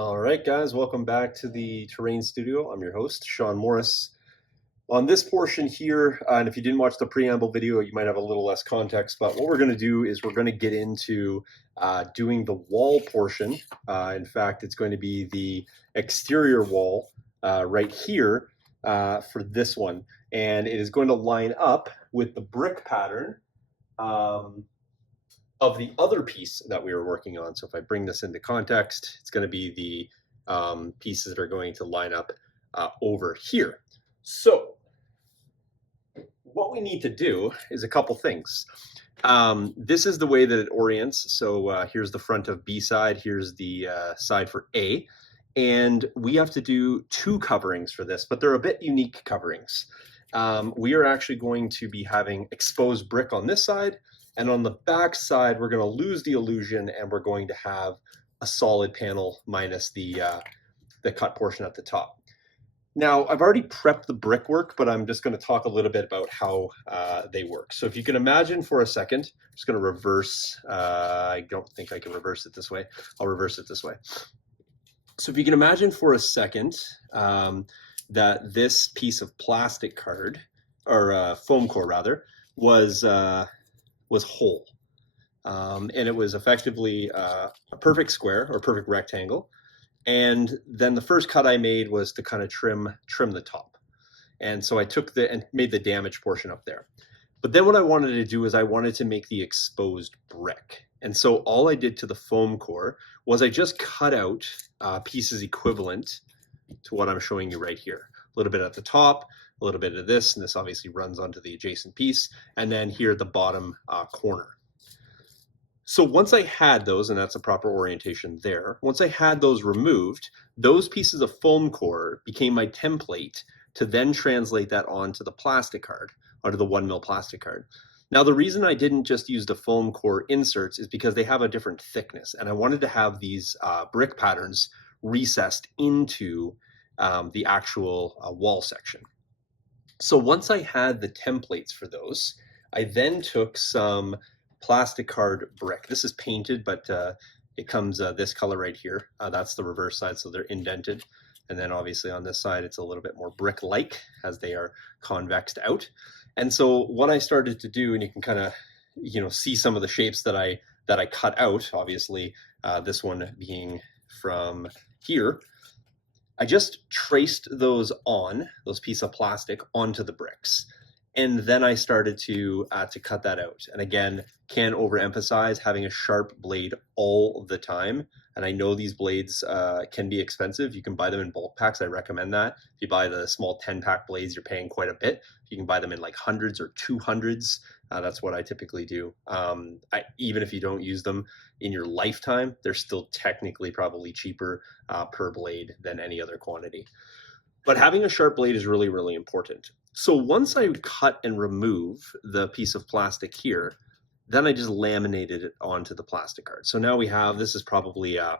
All right, guys, welcome back to the Terrain Studio. I'm your host, Sean Morris. On this portion here, and if you didn't watch the preamble video, you might have a little less context, but what we're going to do is we're going to get into doing the wall portion. In fact, it's going to be the exterior wall right here for this one, and it is going to line up with the brick pattern of the other piece that we were working on. So if I bring this into context, it's going to be the pieces that are going to line up over here. So what we need to do is a couple things. This is the way that it orients. So here's the front of B side, here's the side for A. And we have to do two coverings for this, but they're a bit unique coverings. We are actually going to be having exposed brick on this side, and on the back side, we're going to lose the illusion and we're going to have a solid panel minus the cut portion at the top. Now, I've already prepped the brickwork, but I'm just going to talk a little bit about how they work. So if you can imagine for a second, I'm just going to reverse. I don't think I can reverse it this way. I'll reverse it this way. So if you can imagine for a second that this piece of plastic card, or foam core rather, was whole. And it was effectively a perfect square or perfect rectangle. And then the first cut I made was to kind of trim the top. And so I took and made the damaged portion up there. But then what I wanted to do is I wanted to make the exposed brick. And so all I did to the foam core was I just cut out pieces equivalent to what I'm showing you right here. A little bit at the top, a little bit of this, and this obviously runs onto the adjacent piece, and then here at the bottom corner. So once I had those, and that's a proper orientation there, once I had those removed, those pieces of foam core became my template to then translate that onto the plastic card, onto the 1mm plastic card. Now, the reason I didn't just use the foam core inserts is because they have a different thickness, and I wanted to have these brick patterns recessed into the actual wall section. So once I had the templates for those, I then took some plastic card brick. This is painted, but it comes this color right here. That's the reverse side, so they're indented. And then obviously on this side, it's a little bit more brick-like as they are convexed out. And so what I started to do, and you can kind of, see some of the shapes that I cut out, obviously this one being from here, I just traced those pieces of plastic onto the bricks. And then I started to cut that out. And again, can't overemphasize having a sharp blade all the time. And I know these blades can be expensive. You can buy them in bulk packs. I recommend that. If you buy the small 10-pack blades, you're paying quite a bit. You can buy them in like hundreds or 200s. That's what I typically do. Even if you don't use them in your lifetime, they're still technically probably cheaper per blade than any other quantity. But having a sharp blade is really, really important. So once I cut and remove the piece of plastic here, then I just laminated it onto the plastic card. So now we have, this is probably, I'd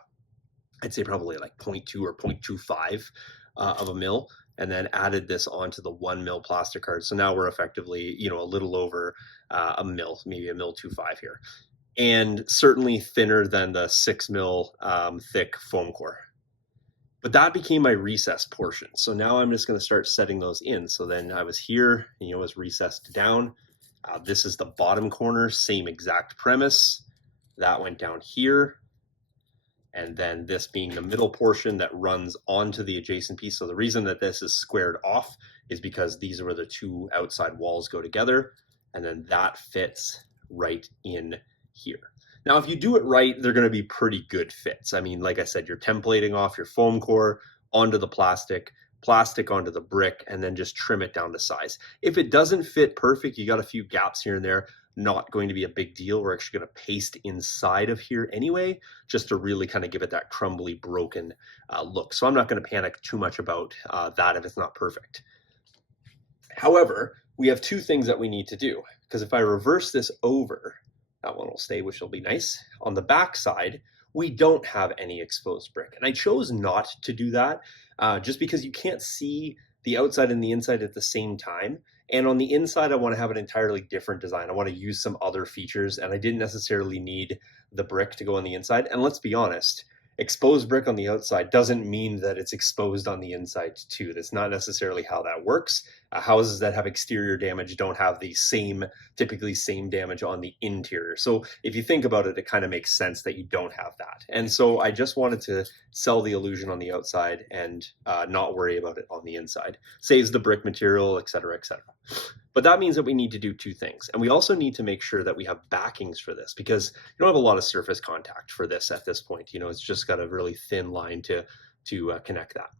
say probably like 0.2 or 0.25 of a mil, and then added this onto the 1mm plastic card. So now we're effectively, a little over a mil, maybe a 1.25 here. And certainly thinner than the 6mm thick foam core. But that became my recess portion. So now I'm just going to start setting those in. So then I was here, and it was recessed down. This is the bottom corner, same exact premise. That went down here. And then this being the middle portion that runs onto the adjacent piece. So the reason that this is squared off is because these are where the two outside walls go together. And then that fits right in here. Now, if you do it right, they're going to be pretty good fits. I mean, like I said, you're templating off your foam core onto the plastic onto the brick, and then just trim it down to size. If it doesn't fit perfect, you got a few gaps here and there, not going to be a big deal. We're actually going to paste inside of here anyway, just to really kind of give it that crumbly, broken look. So I'm not going to panic too much about that if it's not perfect. However, we have two things that we need to do, because if I reverse this over, that one will stay, which will be nice. On the back side, we don't have any exposed brick. And I chose not to do that just because you can't see the outside and the inside at the same time. And on the inside, I want to have an entirely different design. I want to use some other features, and I didn't necessarily need the brick to go on the inside. And let's be honest, exposed brick on the outside doesn't mean that it's exposed on the inside too. That's not necessarily how that works. Houses that have exterior damage don't have the typically same damage on the interior. So if you think about it, it kind of makes sense that you don't have that. And so I just wanted to sell the illusion on the outside and not worry about it on the inside. Saves the brick material, et cetera, et cetera. But that means that we need to do two things. And we also need to make sure that we have backings for this, because you don't have a lot of surface contact for this at this point. You know, it's just got a really thin line to connect that.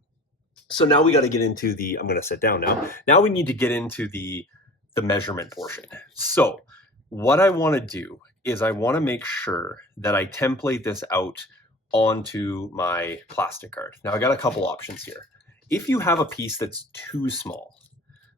So now we got to get into the, I'm going to sit down now. Now we need to get into the measurement portion. So what I want to do is I want to make sure that I template this out onto my plastic card. Now I got a couple options here. If you have a piece that's too small,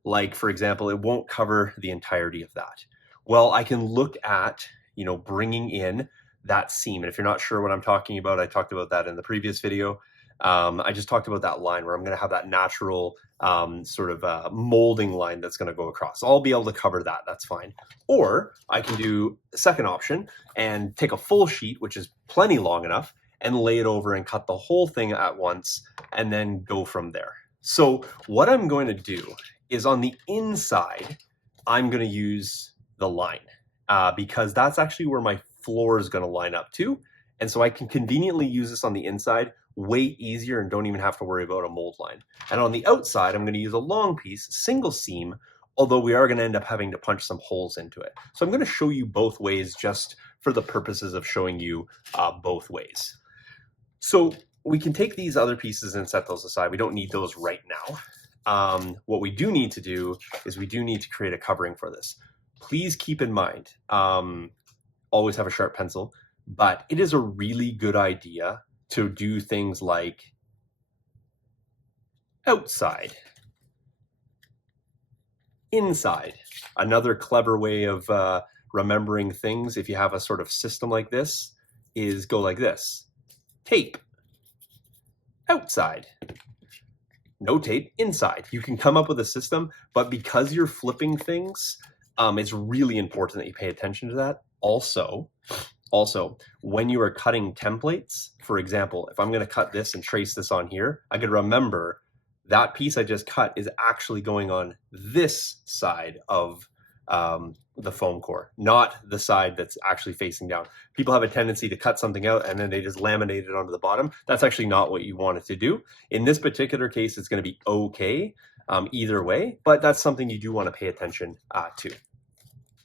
like for example, it won't cover the entirety of that, well, I can look at, you know, bringing in that seam. And if you're not sure what I'm talking about, I talked about that in the previous video. I just talked about that line where I'm going to have that natural sort of molding line that's going to go across. So I'll be able to cover that. That's fine. Or I can do a second option and take a full sheet, which is plenty long enough, and lay it over and cut the whole thing at once and then go from there. So what I'm going to do is on the inside, I'm going to use the line because that's actually where my floor is going to line up to. And so I can conveniently use this on the inside way easier and don't even have to worry about a mold line. And on the outside, I'm going to use a long piece, single seam, although we are going to end up having to punch some holes into it. So I'm going to show you both ways just for the purposes of showing you both ways. So we can take these other pieces and set those aside. We don't need those right now. What we do need to do is we do need to create a covering for this. Please keep in mind, always have a sharp pencil, but it is a really good idea to do things like outside, inside. Another clever way of remembering things, if you have a sort of system like this, is go like this. Tape, outside. No tape, inside. You can come up with a system, but because you're flipping things, it's really important that you pay attention to that. Also, when you are cutting templates, for example, if I'm going to cut this and trace this on here, I could remember that piece I just cut is actually going on this side of the foam core, not the side that's actually facing down. People have a tendency to cut something out and then they just laminate it onto the bottom. That's actually not what you want it to do. In this particular case, it's going to be okay either way, but that's something you do want to pay attention to.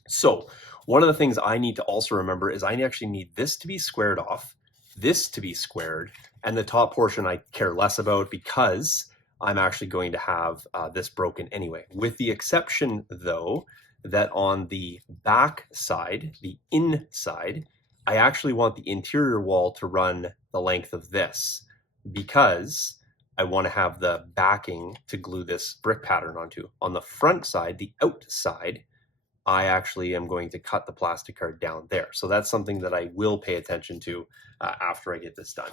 So one of the things I need to also remember is I actually need this to be squared off, this to be squared, and the top portion I care less about because I'm actually going to have this broken anyway. With the exception, though, that on the back side, the inside, I actually want the interior wall to run the length of this because I want to have the backing to glue this brick pattern onto. On the front side, the outside, I actually am going to cut the plastic card down there. So that's something that I will pay attention to after I get this done.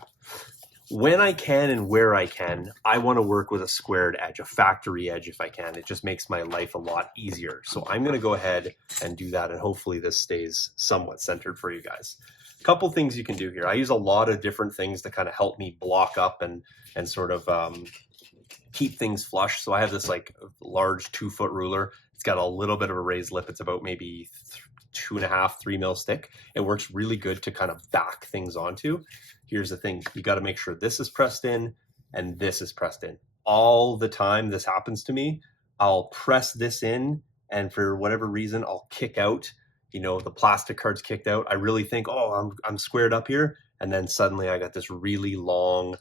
When I can and where I can, I want to work with a squared edge, a factory edge if I can. It just makes my life a lot easier. So I'm going to go ahead and do that, and hopefully this stays somewhat centered for you guys. A couple things you can do here. I use a lot of different things to kind of help me block up and sort of keep things flush. So I have this like large 2-foot ruler. It's got a little bit of a raised lip. It's about maybe 2.5, 3 mil thick. It works really good to kind of back things onto. Here's the thing. You got to make sure this is pressed in and this is pressed in. All the time this happens to me, I'll press this in and for whatever reason, I'll kick out, you know, the plastic card's kicked out. I really think, oh, I'm squared up here. And then suddenly I got this really long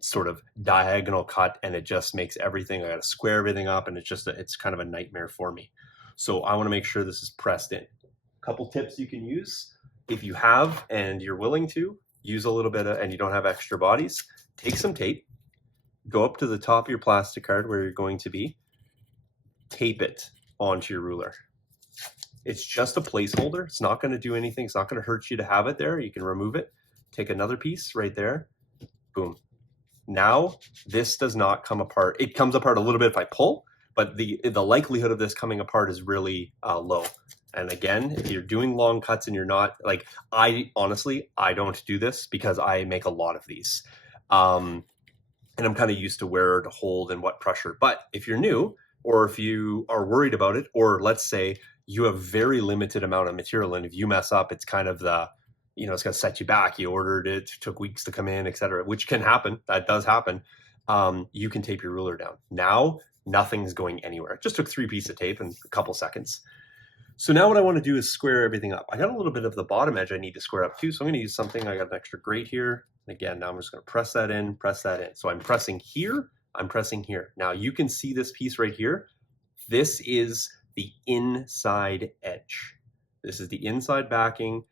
sort of diagonal cut and it just makes everything, I got to square everything up and it's kind of a nightmare for me. So I want to make sure this is pressed in. A couple tips you can use if you have and you're willing to use a little bit of, and you don't have extra bodies, take some tape, go up to the top of your plastic card where you're going to be, tape it onto your ruler. It's just a placeholder. It's not going to do anything. It's not going to hurt you to have it there. You can remove it. Take another piece right there. Boom. Now this does not come apart. It comes apart a little bit if I pull, but the likelihood of this coming apart is really low. And again, if you're doing long cuts and you're not, like, I don't do this because I make a lot of these. And I'm kind of used to where to hold and what pressure. But if you're new, or if you are worried about it, or let's say you have very limited amount of material, and if you mess up, it's kind of the, it's going to set you back. You ordered it, took weeks to come in, etc., which can happen. That does happen. You can tape your ruler down. Now, nothing's going anywhere. It just took 3 pieces of tape in a couple seconds. So now what I want to do is square everything up. I got a little bit of the bottom edge I need to square up too, so I'm going to use something. I got an extra grate here. Again, now I'm just going to press that in. So I'm pressing here, I'm pressing here. Now you can see this piece right here. This is the inside edge. This is the inside backing,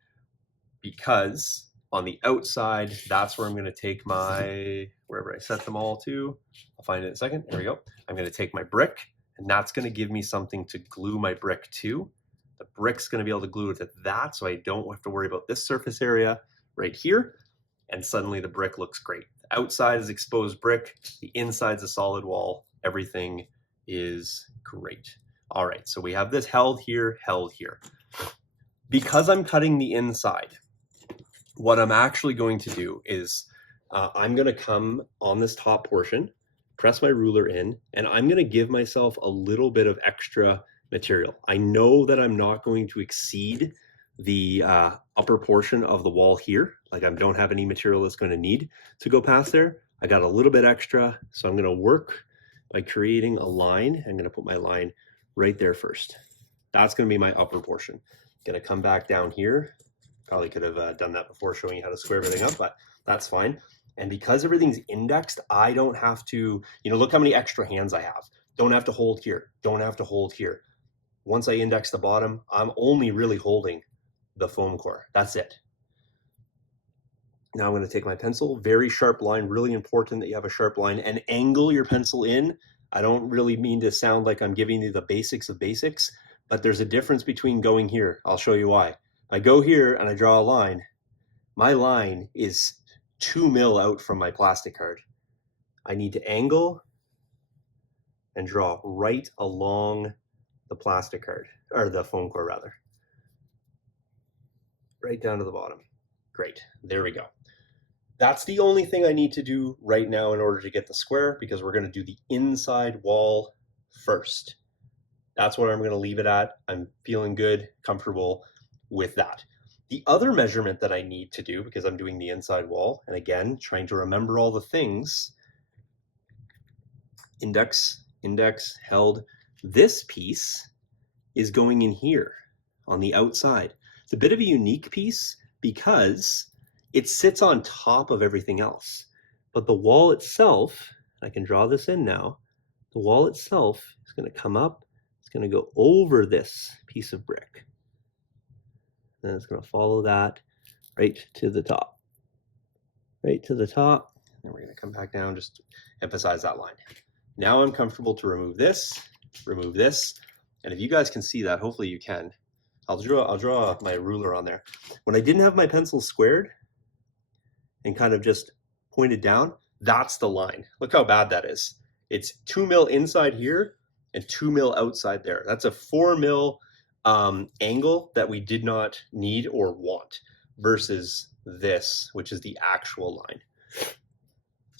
because on the outside, that's where I'm going to take my, wherever I set them all to, I'll find it in a second. There we go. I'm going to take my brick, and that's going to give me something to glue my brick to. The brick's going to be able to glue it to that, so I don't have to worry about this surface area right here. And suddenly the brick looks great. The outside is exposed brick. The inside's a solid wall. Everything is great. All right, so we have this held here, held here. Because I'm cutting the inside, what I'm actually going to do is I'm going to come on this top portion, press my ruler in, and I'm going to give myself a little bit of extra material. I know that I'm not going to exceed the upper portion of the wall here. Like, I don't have any material that's going to need to go past there. I got a little bit extra, so I'm going to work by creating a line. I'm going to put my line right there first. That's going to be my upper portion. Going to come back down here. Probably could have done that before showing you how to square everything up, but that's fine. And because everything's indexed, I don't have to, look how many extra hands I have. Don't have to hold here. Don't have to hold here. Once I index the bottom, I'm only really holding the foam core. That's it. Now I'm going to take my pencil, very sharp line, really important that you have a sharp line, and angle your pencil in. I don't really mean to sound like I'm giving you the basics of basics, but there's a difference between going here. I'll show you why. I go here and I draw a line. My line is 2 mil out from my plastic card. I need to angle and draw right along the plastic card, or the foam core rather. Right down to the bottom. Great, there we go. That's the only thing I need to do right now in order to get the square, because we're going to do the inside wall first. That's what I'm going to leave it at. I'm feeling good, comfortable with that. The other measurement that I need to do, because I'm doing the inside wall, and again, trying to remember all the things, index, held, this piece is going in here on the outside. It's a bit of a unique piece because it sits on top of everything else. But the wall itself, I can draw this in now, the wall itself is going to come up, it's going to go over this piece of brick. And it's going to follow that right to the top. Right to the top. And we're going to come back down, just emphasize that line. Now I'm comfortable to remove this, and if you guys can see that, hopefully you can, I'll draw my ruler on there. When I didn't have my pencil squared and kind of just pointed down, that's the line. Look how bad that is. It's 2 mil inside here and 2 mil outside there. That's a 4 mil angle that we did not need or want, versus this, which is the actual line.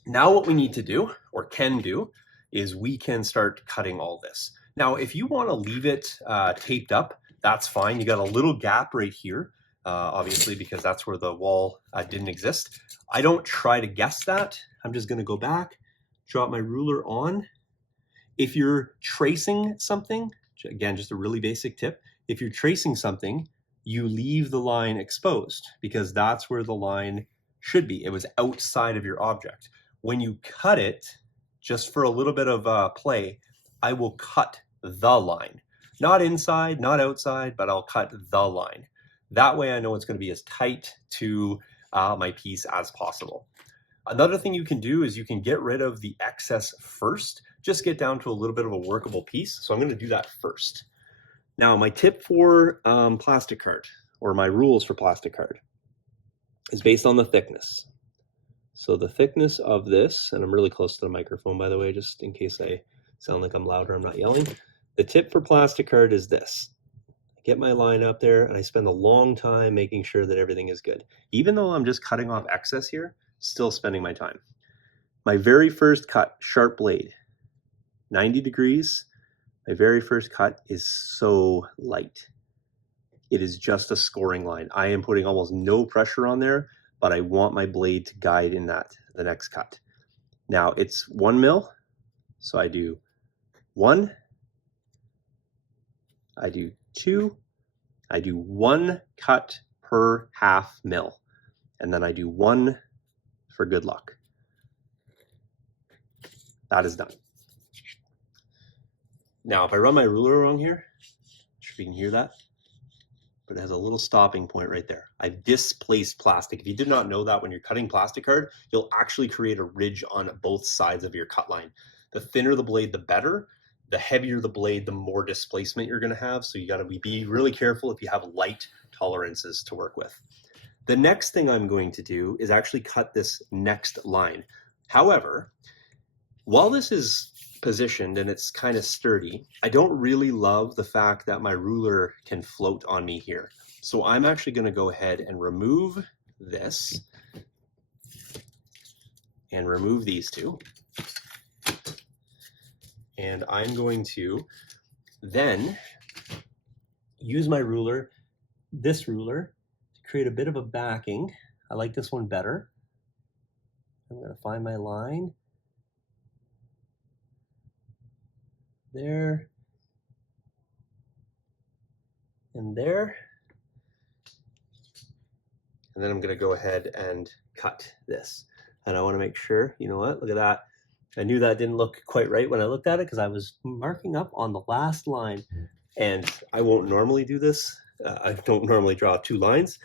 Now what we need to do, or can do, is we can start cutting all this. Now, if you want to leave it taped up, that's fine. You got a little gap right here, obviously, because that's where the wall didn't exist. I don't try to guess that. I'm just going to go back, drop my ruler on. If you're tracing something, again, just a really basic tip, if you're tracing something, you leave the line exposed, because that's where the line should be. It was outside of your object. When you cut it, just for a little bit of play, I will cut the line. Not inside, not outside, but I'll cut the line. That way I know it's going to be as tight to my piece as possible. Another thing you can do is you can get rid of the excess first. Just get down to a little bit of a workable piece. So I'm going to do that first. Now, my tip for plastic card, or my rules for plastic card, is based on the thickness. So the thickness of this, and I'm really close to the microphone, by the way, just in case I sound like I'm loud or I'm not yelling. The tip for plastic card is this. get my line up there, and I spend a long time making sure that everything is good. Even though I'm just cutting off excess here, still spending my time. My very first cut, sharp blade, 90 degrees. My very first cut is so light. It is just a scoring line. I am putting almost no pressure on there, but I want my blade to guide in that, the next cut. Now it's 1 mil, so I do 1, I do 2, I do 1 cut per half mil, and then I do 1 for good luck. That is done. Now, if I run my ruler along here, I'm sure you can hear that, but it has a little stopping point right there. I've displaced plastic. If you did not know that, when you're cutting plastic card, you'll actually create a ridge on both sides of your cut line. The thinner the blade, the better. The heavier the blade, the more displacement you're going to have. So you got to be really careful if you have light tolerances to work with. The next thing I'm going to do is actually cut this next line. However, while this is positioned and it's kind of sturdy, I don't really love the fact that my ruler can float on me here. So I'm actually going to go ahead and remove this and remove these two. And I'm going to then use my ruler, this ruler, to create a bit of a backing. I like this one better. I'm going to find my line. There. And there. And then I'm going to go ahead and cut this. And I want to make sure, you know what, look at that. I knew that didn't look quite right when I looked at it because I was marking up on the last line. And I won't normally do this. I don't normally draw 2 lines,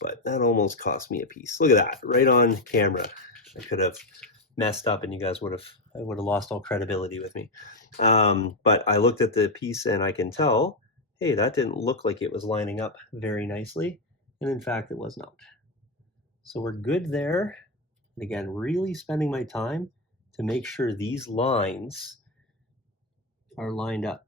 but that almost cost me a piece. Look at that, right on camera. I could have messed up and you guys would have lost all credibility with me. But I looked at the piece and I can tell, hey, that didn't look like it was lining up very nicely. And in fact, it was not. So we're good there. And again, really spending my time to make sure these lines are lined up.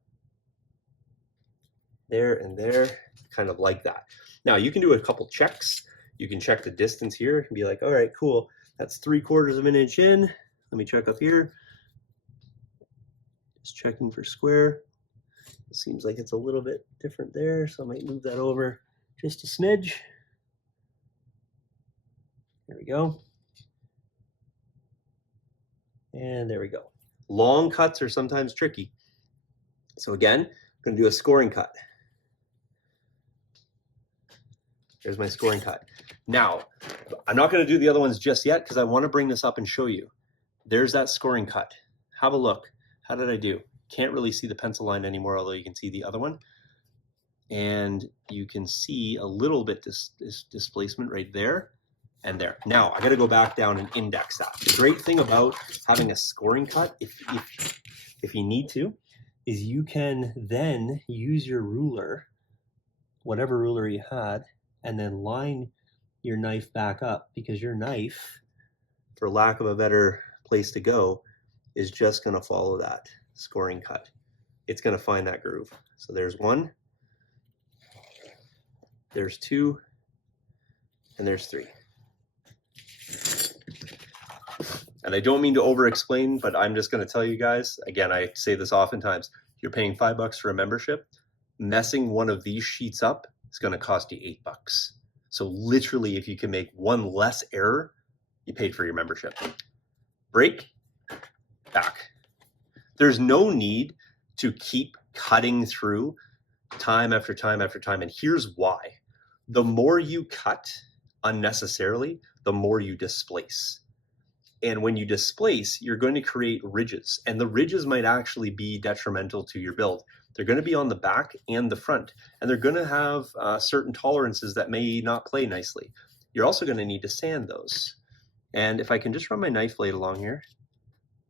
There and there, kind of like that. Now you can do a couple checks. You can check the distance here and be like, all right, cool. That's 3/4 of an inch in. Let me check up here. Just checking for square. It seems like it's a little bit different there, so I might move that over just a smidge. There we go. And there we go. Long cuts are sometimes tricky. So again, I'm going to do a scoring cut. There's my scoring cut. Now, I'm not going to do the other ones just yet because I want to bring this up and show you. There's that scoring cut. Have a look. How did I do? Can't really see the pencil line anymore, although you can see the other one. And you can see a little bit displacement right there and there. Now, I got to go back down and index that. The great thing about having a scoring cut, if you need to, is you can then use your ruler, whatever ruler you had, and then line your knife back up, because your knife, for lack of a better place to go, is just going to follow that scoring cut. It's going to find that groove. So there's 1, there's 2, and there's 3. And I don't mean to over-explain, but I'm just going to tell you guys, again, I say this oftentimes, you're paying $5 for a membership. Messing one of these sheets up is going to cost you $8. So literally, if you can make one less error, you paid for your membership. Break, back. There's no need to keep cutting through time after time after time. And here's why. The more you cut unnecessarily, the more you displace. And when you displace, you're going to create ridges. And the ridges might actually be detrimental to your build. They're going to be on the back and the front. And they're going to have certain tolerances that may not play nicely. You're also going to need to sand those. And if I can just run my knife blade along here,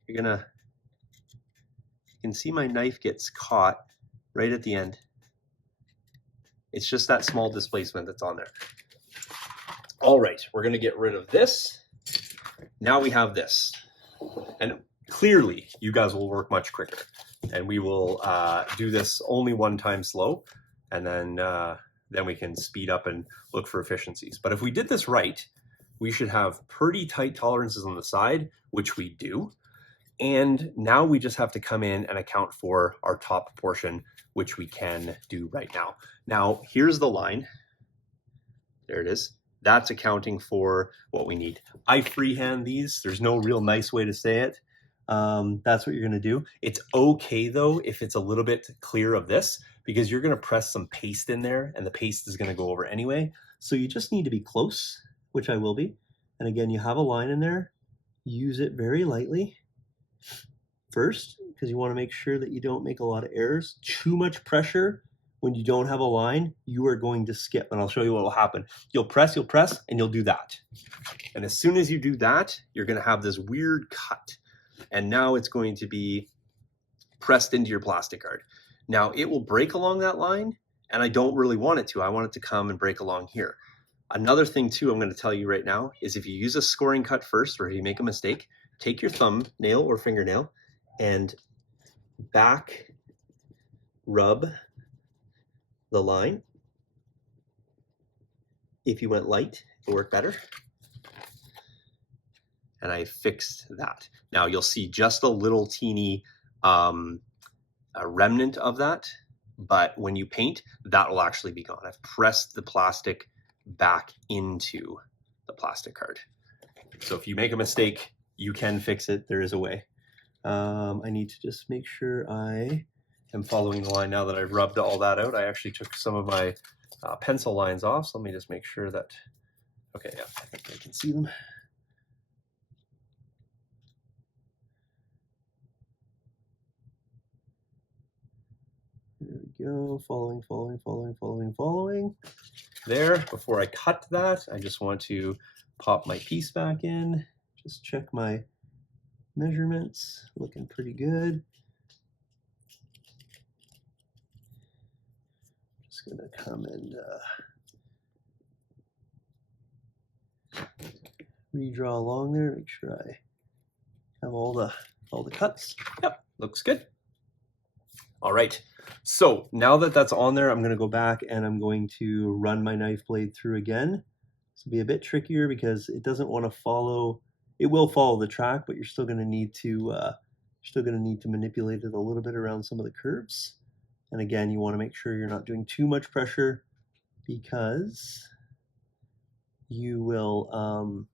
you can see my knife gets caught right at the end. It's just that small displacement that's on there. All right, we're going to get rid of this. Now we have this. And clearly, you guys will work much quicker. And we will do this only one time slow. and then we can speed up and look for efficiencies. But if we did this right, we should have pretty tight tolerances on the side, which we do. And now we just have to come in and account for our top portion, which we can do right now. Now, here's the line. There it is. That's accounting for what we need. I freehand these. There's no real nice way to say it. That's what you're going to do. It's okay, though, if it's a little bit clear of this, because you're going to press some paste in there, and the paste is going to go over anyway. So you just need to be close, which I will be. And again, you have a line in there. Use it very lightly first, because you want to make sure that you don't make a lot of errors. Too much pressure when you don't have a line, you are going to skip. And I'll show you what will happen. You'll press, and you'll do that. And as soon as you do that, you're going to have this weird cut. And now it's going to be pressed into your plastic card. Now it will break along that line, and I don't really want it to. I want it to come and break along here. Another thing too, I'm going to tell you right now, is if you use a scoring cut first, or if you make a mistake, take your thumbnail or fingernail and back rub the line. If you went light, it'll work better. And I fixed that. Now you'll see just a little teeny a remnant of that, but when you paint, that will actually be gone. I've pressed the plastic back into the plastic card. So if you make a mistake, you can fix it. There is a way. I need to just make sure I am following the line now that I've rubbed all that out. I actually took some of my pencil lines off, so let me just make sure that, okay, yeah, I think I can see them. There we go, following. There, before I cut that, I just want to pop my piece back in, just check my measurements, looking pretty good. Just gonna come and redraw along there, make sure I have all the cuts. Yep, looks good. All right, so now that that's on there, I'm going to go back and I'm going to run my knife blade through again. This will be a bit trickier because it doesn't want to follow. It will follow the track, but you're still going to need to manipulate it a little bit around some of the curves. And again, you want to make sure you're not doing too much pressure, because you will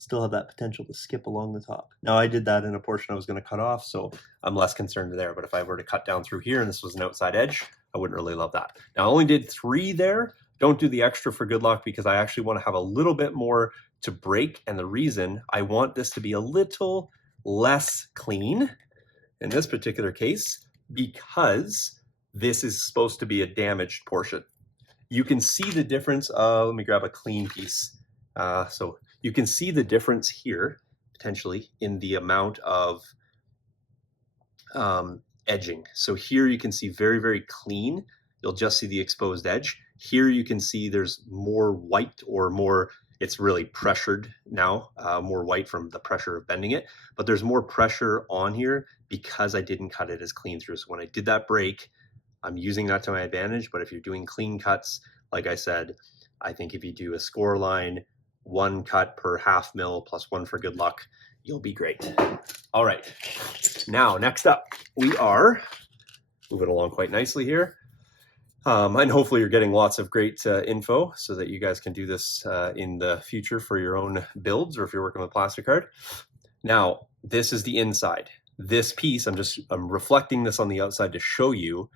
still have that potential to skip along the top. Now I did that in a portion I was going to cut off, so I'm less concerned there. But if I were to cut down through here and this was an outside edge, I wouldn't really love that. Now I only did 3 there. Don't do the extra for good luck, because I actually want to have a little bit more to break. And the reason I want this to be a little less clean in this particular case, because this is supposed to be a damaged portion. You can see the difference. Let me grab a clean piece. So you can see the difference here, potentially, in the amount of edging. So here you can see very, very clean. You'll just see the exposed edge. Here you can see there's more white, or more, it's really pressured now, more white from the pressure of bending it. But there's more pressure on here because I didn't cut it as clean through. So when I did that break, I'm using that to my advantage. But if you're doing clean cuts, like I said, I think if you do a score line, 1 cut per half mil plus 1 for good luck, you'll be great. All right, now next up, we are moving along quite nicely here. And hopefully you're getting lots of great info so that you guys can do this in the future for your own builds, or if you're working with plastic card. Now, this is the inside. This piece, I'm reflecting this on the outside to show you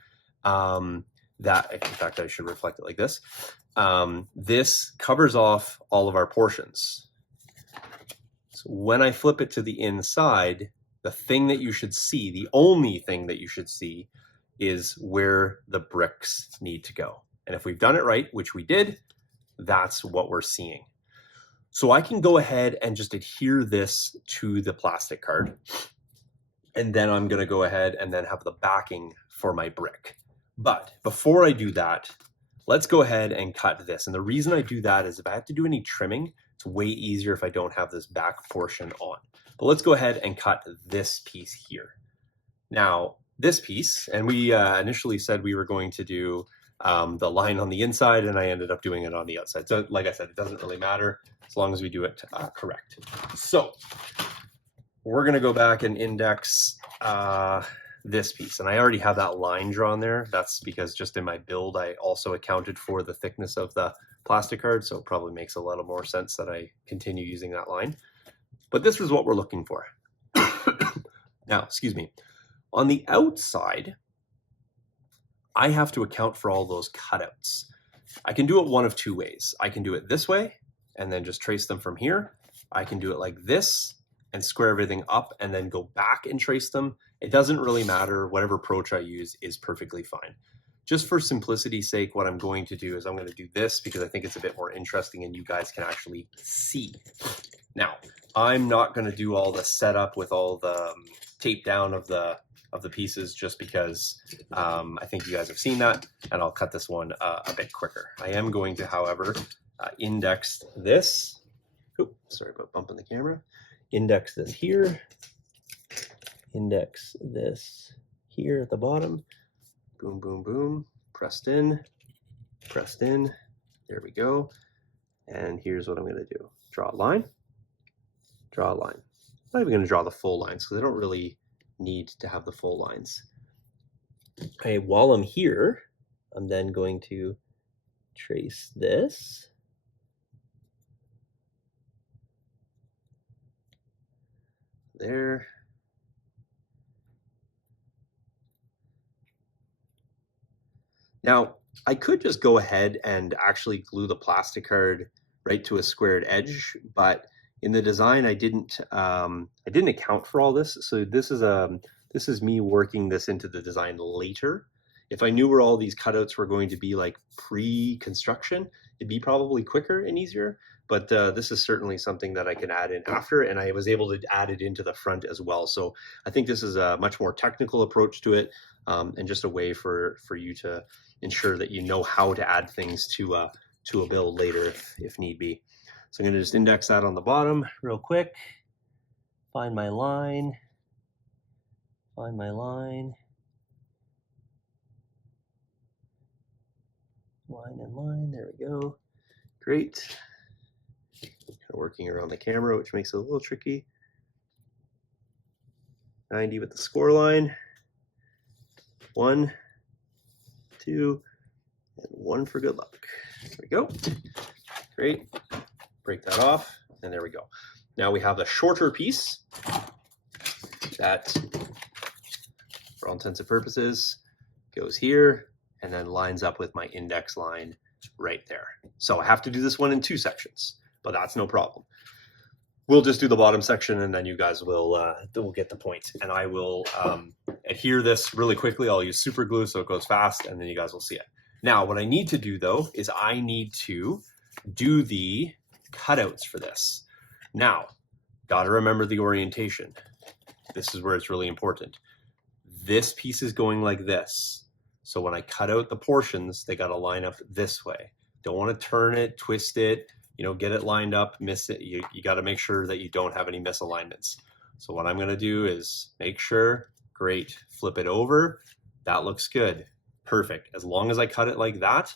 that, in fact, I should reflect it like this. This covers off all of our portions. So when I flip it to the inside, the thing that you should see, the only thing that you should see, is where the bricks need to go. And if we've done it right, which we did, that's what we're seeing. So I can go ahead and just adhere this to the plastic card. And then I'm going to go ahead and then have the backing for my brick. But before I do that, let's go ahead and cut this. And the reason I do that is if I have to do any trimming, it's way easier if I don't have this back portion on. But let's go ahead and cut this piece here. Now, this piece, and we initially said we were going to do the line on the inside, and I ended up doing it on the outside. So like I said, it doesn't really matter as long as we do it correct. So we're going to go back and index this piece, and I already have that line drawn there. That's because just in my build I also accounted for the thickness of the plastic card, so it probably makes a little more sense that I continue using that line. But this is what we're looking for. Now, excuse me, on the outside I have to account for all those cutouts. I can do it one of two ways. I can do it this way and then just trace them from here. I can do it like this and square everything up and then go back and trace them. It doesn't really matter. Whatever approach I use is perfectly fine. Just for simplicity's sake, what I'm going to do is I'm going to do this because I think it's a bit more interesting and you guys can actually see. Now, I'm not going to do all the setup with all the tape down of the pieces just because I think you guys have seen that, and I'll cut this one a bit quicker. I am going to, however, index this. Oops, sorry about bumping the camera. Index this here. Index this here at the bottom. Boom, boom, boom. Pressed in. Pressed in. There we go. And here's what I'm going to do. Draw a line. Draw a line. I'm not even going to draw the full lines because I don't really need to have the full lines. Okay, while I'm here, I'm then going to trace this. There. Now, I could just go ahead and actually glue the plastic card right to a squared edge, but in the design I didn't account for all this. So this is me working this into the design later. If I knew where all these cutouts were going to be like pre-construction, it'd be probably quicker and easier. But this is certainly something that I can add in after, and I was able to add it into the front as well. So I think this is a much more technical approach to it, and just a way for you to ensure that you know how to add things to a build later if need be. So I'm going to just index that on the bottom real quick. Find my line. Find my line. Line and line. There we go. Great. Kind of working around the camera, which makes it a little tricky. 90 with the score line. 1, 2, and 1 for good luck. There we go. Great. Break that off, and there we go. Now we have the shorter piece that, for all intents and purposes, goes here and then lines up with my index line right there. So I have to do this one in 2 sections, but that's no problem. We'll just do the bottom section, and then you guys will get the point. And I will adhere this really quickly. I'll use super glue so it goes fast, and then you guys will see it. Now, what I need to do, though, is I need to do the cutouts for this. Now, got to remember the orientation. This is where it's really important. This piece is going like this. So when I cut out the portions, they got to line up this way. Don't want to turn it, twist it, get it lined up, miss it. You got to make sure that you don't have any misalignments. So what I'm going to do is make sure, great, flip it over. That looks good. Perfect. As long as I cut it like that,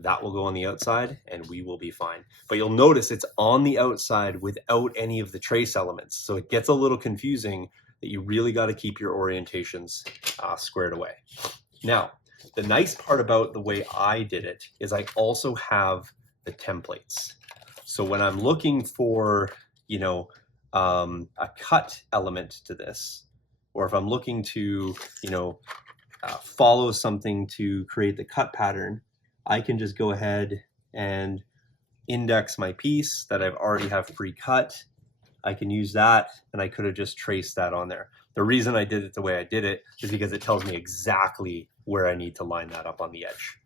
that will go on the outside and we will be fine. But you'll notice it's on the outside without any of the trace elements. So it gets a little confusing that you really got to keep your orientations squared away. Now, the nice part about the way I did it is I also have the templates. So when I'm looking for, a cut element to this, or if I'm looking to, follow something to create the cut pattern, I can just go ahead and index my piece that I've already have pre-cut. I can use that, and I could have just traced that on there. The reason I did it the way I did it is because it tells me exactly where I need to line that up on the edge.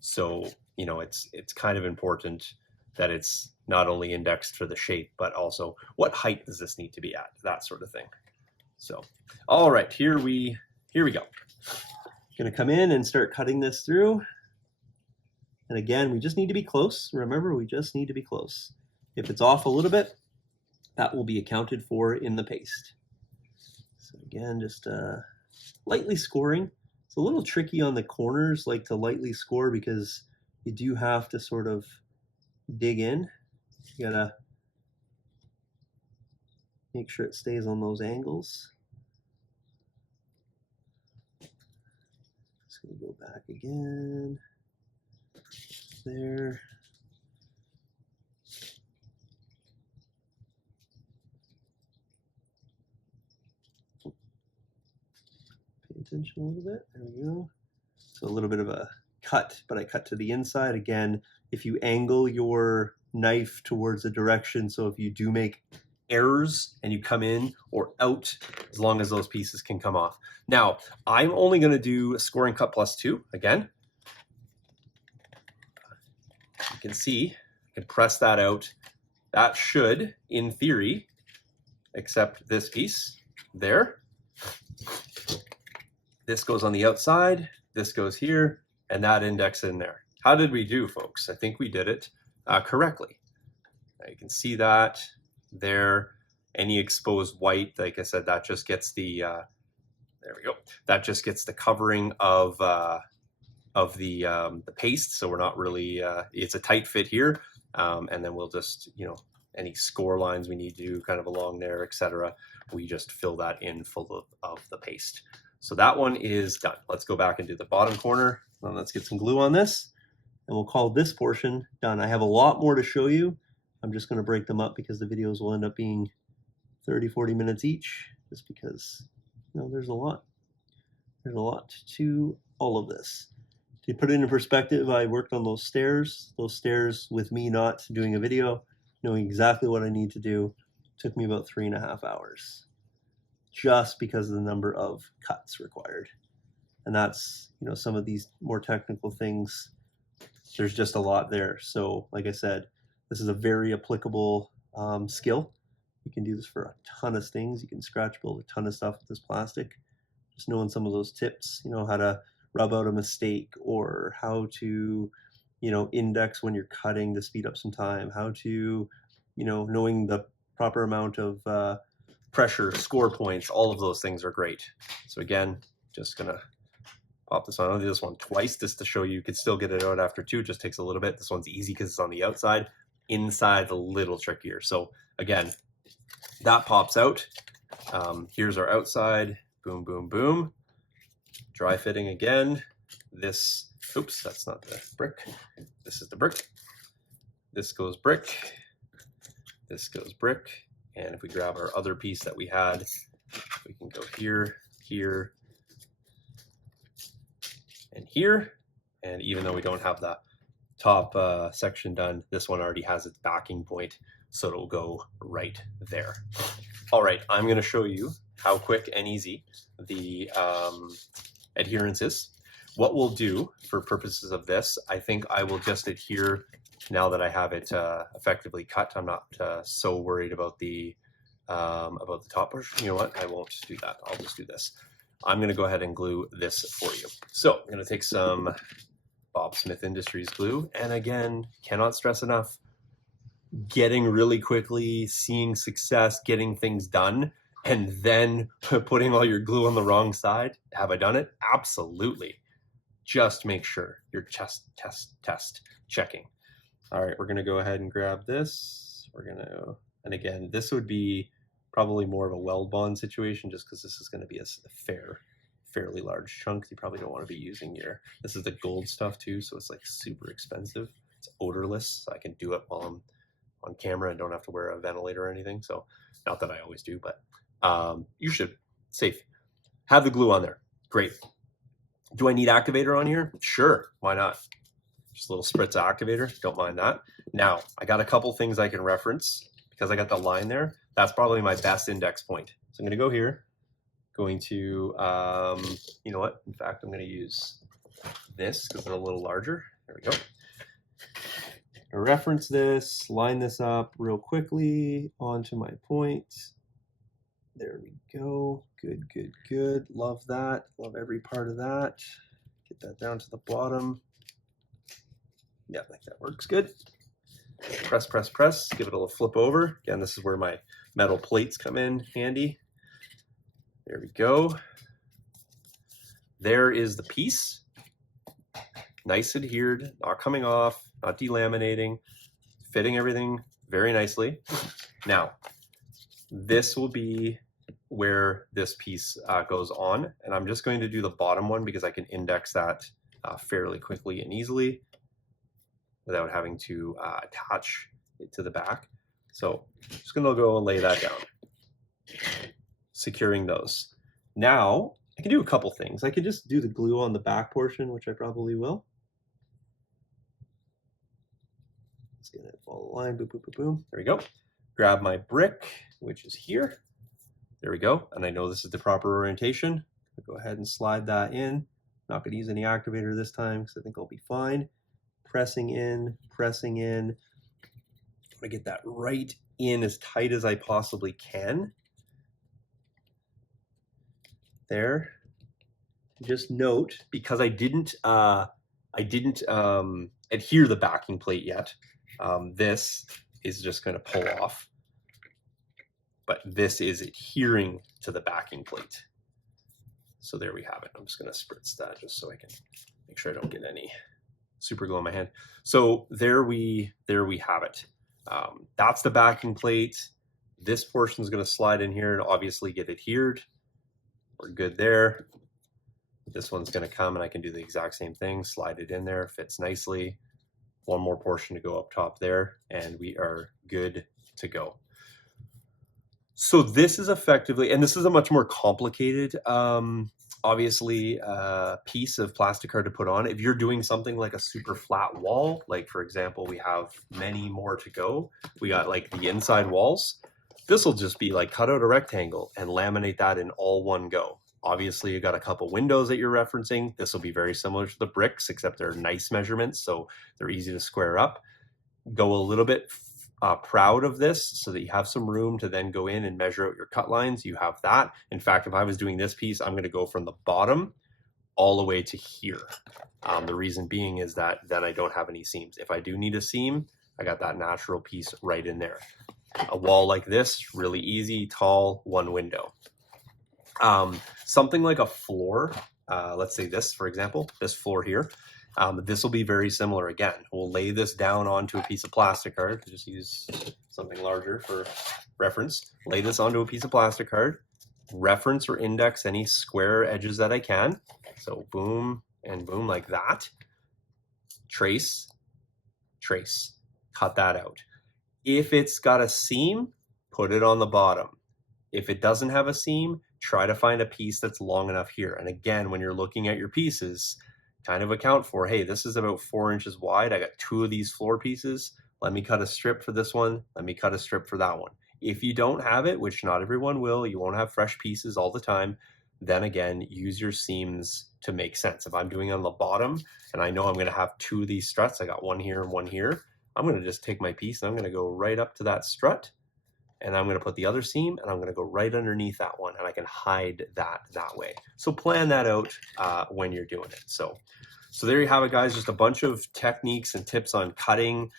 So, it's kind of important that it's not only indexed for the shape, but also what height does this need to be at, that sort of thing. So, all right, here we go. Gonna come in and start cutting this through. And again, we just need to be close. Remember, we just need to be close. If it's off a little bit, that will be accounted for in the paste. So again, just lightly scoring. It's a little tricky on the corners, like to lightly score, because you do have to sort of dig in. You gotta make sure it stays on those angles. Just gonna go back again. There. Pay attention a little bit. There we go. So a little bit of a cut, but I cut to the inside. Again, if you angle your knife towards a direction, so if you do make errors and you come in or out, as long as those pieces can come off. Now, I'm only going to do a scoring cut +2 again. You can see, I can press that out. That should, in theory, accept this piece there. This goes on the outside, this goes here, and that index in there. How did we do, folks? I think we did it correctly. Now you can see that there. Any exposed white, like I said, that just gets the, there we go. That just gets the covering of the paste, so we're not really, it's a tight fit here, and then we'll just, you know, any score lines we need to do kind of along there, etc. We just fill that in full of the paste. So that one is done. Let's go back and do the bottom corner, and let's get some glue on this, and we'll call this portion done. I have a lot more to show you. I'm just going to break them up because the videos will end up being 30-40 minutes each, just because, you know, there's a lot to all of this. To put it into perspective, I worked on those stairs with me not doing a video, knowing exactly what I need to do. It took me about 3.5 hours, just because of the number of cuts required. And that's, you know, some of these more technical things, there's just a lot there. So like I said, this is a very applicable skill. You can do this for a ton of things. You can scratch build a ton of stuff with this plastic. Just knowing some of those tips, you know, how to rub out a mistake, or how to, you know, index when you're cutting to speed up some time, how to, you know, knowing the proper amount of pressure, score points, all of those things are great. So again, just gonna pop this on. I'll do this one twice just to show you could still get it out after 2. It just takes a little bit. This one's easy because it's on the outside. Inside, a little trickier. So again, that pops out. Here's our outside. Boom, boom, boom. Dry fitting again. This, oops, that's not the brick. This is the brick. This goes brick. This goes brick. And if we grab our other piece that we had, we can go here, here, and here. And even though we don't have the top section done, this one already has its backing point, so it'll go right there. All right, I'm going to show you how quick and easy the adherence is. What we'll do for purposes of this, I think I will just adhere now that I have it effectively cut. I'm not so worried about the top portion. You know what? I won't do that. I'll just do this. I'm going to go ahead and glue this for you. So I'm going to take some Bob Smith Industries glue, and again, cannot stress enough, getting really quickly, seeing success, getting things done, and then putting all your glue on the wrong side. Have I done it? Absolutely. Just make sure you're test checking. All right, we're gonna go ahead and grab this. We're gonna, and again, this would be probably more of a weld bond situation, just because this is gonna be a fairly large chunk. You probably don't want to be using this is the gold stuff too, so it's like super expensive. It's odorless, so I can do it while I'm on camera and don't have to wear a ventilator or anything. So not that I always do, but you should. Safe. Have the glue on there. Great. Do I need activator on here? Sure, why not? Just a little spritz of activator, don't mind that. Now, I got a couple things I can reference because I got the line there. That's probably my best index point. So I'm gonna go here, going to, you know what? In fact, I'm gonna use this because they're a little larger. There we go. Reference this, line this up real quickly onto my point. There we go. Good, good, good. Love that. Love every part of that. Get that down to the bottom. Yeah, I think that works good. Press, press, press. Give it a little flip over. Again, this is where my metal plates come in handy. There we go. there is the piece. Nice adhered, not coming off, not delaminating, fitting everything very nicely. Now, this will be where this piece goes on, and I'm just going to do the bottom one because I can index that fairly quickly and easily without having to attach it to the back. So just gonna go and lay that down, securing those. Now I can do a couple things. I could just do the glue on the back portion, which I probably will. Just gonna follow the line, boom, boom, boom, boom. There we go. Grab my brick, which is here. There we go. And I know this is the proper orientation. I'll go ahead and slide that in. Not gonna use any activator this time because I think I'll be fine. Pressing in, pressing in. I'm gonna get that right in as tight as I possibly can. There. Just note, because I didn't adhere the backing plate yet, this is just going to pull off, but this is adhering to the backing plate. So there we have it. I'm just going to spritz that just so I can make sure I don't get any super glue on my hand. So there we have it. That's the backing plate. This portion is going to slide in here and obviously get adhered. We're good there. This one's going to come and I can do the exact same thing. Slide it in there, fits nicely. One more portion to go up top there, and we are good to go. So this is effectively, and this is a much more complicated, obviously, piece of plastic card to put on. If you're doing something like a super flat wall, like for example, we have many more to go. We got like the inside walls. This will just be like cut out a rectangle and laminate that in all one go. Obviously, you got a couple windows that you're referencing. This will be very similar to the bricks, except they're nice measurements, so they're easy to square up. Go a little bit proud of this so that you have some room to then go in and measure out your cut lines. You have that. In fact, if I was doing this piece, I'm going to go from the bottom all the way to here. The reason being is that then I don't have any seams. If I do need a seam, I got that natural piece right in there. A wall like this, really easy, tall, one window. Something like a floor, let's say this, for example, this floor here, this will be very similar again. We'll lay this down onto a piece of plastic card. Just use something larger for reference. Lay this onto a piece of plastic card, reference or index any square edges that I can. So boom and boom like that. Trace, trace, cut that out. If it's got a seam, put it on the bottom. If it doesn't have a seam, try to find a piece that's long enough here. And again, when you're looking at your pieces, kind of account for, hey, this is about 4 inches wide. I got 2 of these floor pieces. Let me cut a strip for this one. Let me cut a strip for that one. If you don't have it, which not everyone will, you won't have fresh pieces all the time, then again, use your seams to make sense. If I'm doing on the bottom and I know I'm gonna have 2 of these struts, I got one here and one here, I'm gonna just take my piece and I'm gonna go right up to that strut, and I'm going to put the other seam and I'm going to go right underneath that one, and I can hide that way. So plan that out when you're doing it. So there you have it, guys. Just a bunch of techniques and tips on cutting,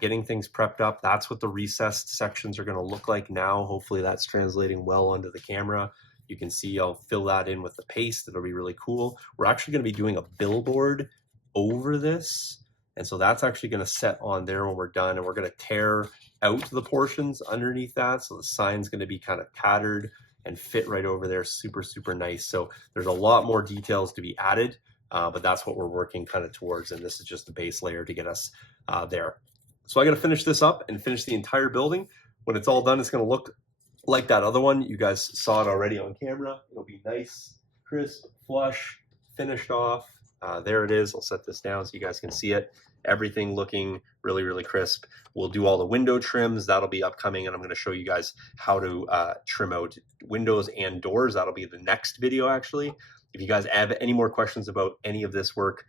getting things prepped up. That's what the recessed sections are going to look like now. Hopefully that's translating well onto the camera. You can see I'll fill that in with the paste. That'll be really cool. We're actually going to be doing a billboard over this. And so that's actually going to set on there when we're done, and we're going to tear out the portions underneath that. So the sign's going to be kind of tattered and fit right over there. Super, super nice. So there's a lot more details to be added, but that's what we're working kind of towards. And this is just the base layer to get us there. So I got to finish this up and finish the entire building. When it's all done, it's going to look like that other one. You guys saw it already on camera. It'll be nice, crisp, flush, finished off. There it is. I'll set this down so you guys can see it. Everything looking really, really crisp. We'll do all the window trims. That'll be upcoming, and I'm going to show you guys how to trim out windows and doors. That'll be the next video, actually. If you guys have any more questions about any of this work,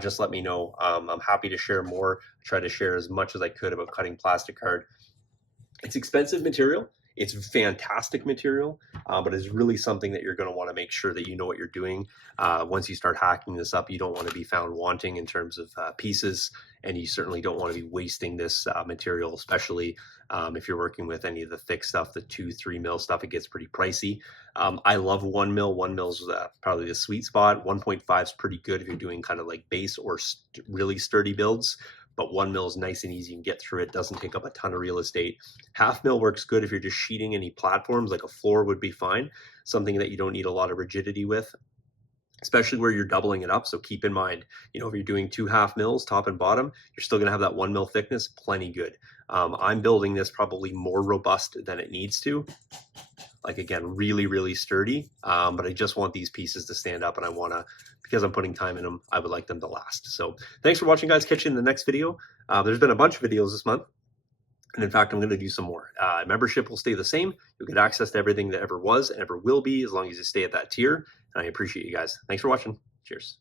just let me know. I'm happy to share more. Try to share as much as I could about cutting plastic card. It's expensive material. It's fantastic material, but it's really something that you're going to want to make sure that you know what you're doing. Once you start hacking this up, you don't want to be found wanting in terms of pieces, and you certainly don't want to be wasting this material, especially if you're working with any of the thick stuff, the 2-3 mil stuff. It gets pretty pricey. I love 1 mil. 1 mil's probably the sweet spot. 1.5 is pretty good if you're doing kind of like base or really sturdy builds. But 1 mil is nice and easy. You can get through it. Doesn't take up a ton of real estate. 1/2 mil works good if you're just sheeting any platforms, like a floor would be fine. Something that you don't need a lot of rigidity with, especially where you're doubling it up. So keep in mind, if you're doing 2 1/2 mils, top and bottom, you're still gonna have that 1 mil thickness, plenty good. I'm building this probably more robust than it needs to. Like, again, really, really sturdy. But I just want these pieces to stand up, and I wanna, because I'm putting time in them, I would like them to last. So thanks for watching, guys. Catch you in the next video. There's been a bunch of videos this month. And in fact, I'm going to do some more. Membership will stay the same. You'll get access to everything that ever was and ever will be, as long as you stay at that tier. And I appreciate you guys. Thanks for watching. Cheers.